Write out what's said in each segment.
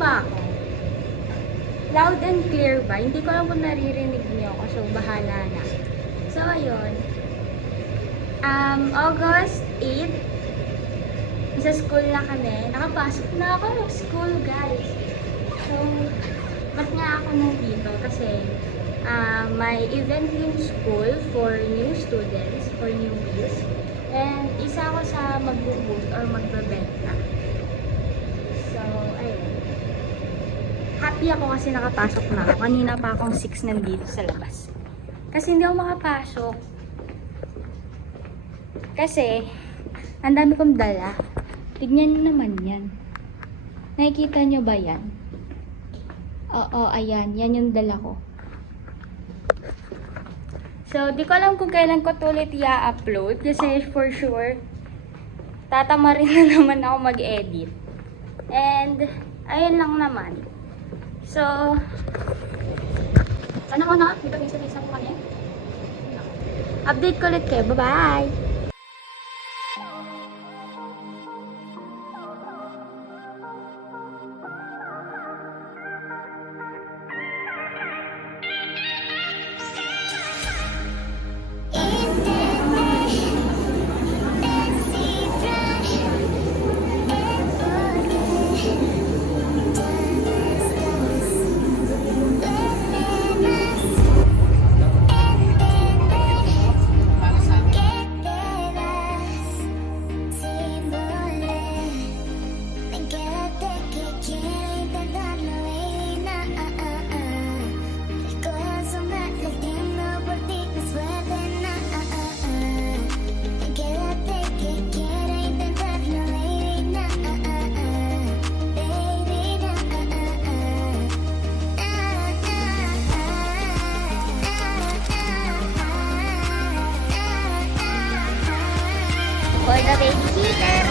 ba ako? Loud and clear ba? Hindi ko alam kung naririnig niyo ako, so bahala na. So, ayun. August 8, sa school na kami. Nakapasok na ako ng school, guys. So, ba't nga ako nandito? Kasi, may event yung school for new students, for newbies. And isa ako sa mag-booth or magbebenta. So, ayun. Happy ako kasi nakapasok na ako. Kanina pa akong 6 nandito sa labas. Kasi hindi ako makapasok. Kasi, ang dami kong dala. Tignan nyo naman yan. Nakikita nyo ba yan? Oo, ayan. Yan yung dala ko. So, di ko alam kung kailan ko ulit i-upload. Kasi for sure, tatama rin na naman ako mag-edit. And, ayun lang naman. So, sana ko na. Dito isa-isa ko kanya. Update ko ulit kayo. Bye-bye! For the babysitter.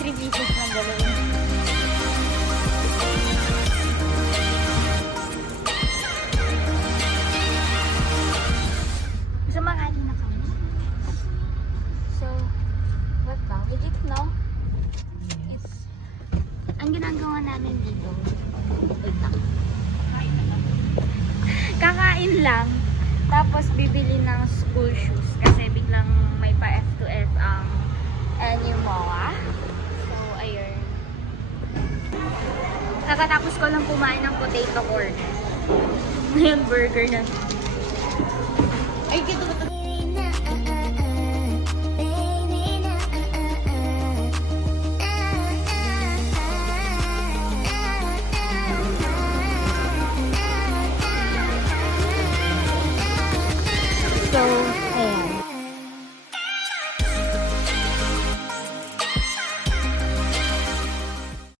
Three pieces ng gawin. Gusto makain na kami. So, what ba? Legit, no? It's, ang ginagawa namin dito, kakain lang, tapos bibili ng school shoes kasi biglang may pa F2F ang Animoa. So, ayun. Kakatapos ko lang kumain ng potato corn. Ngayon, burger na. Ay, kito ba ito?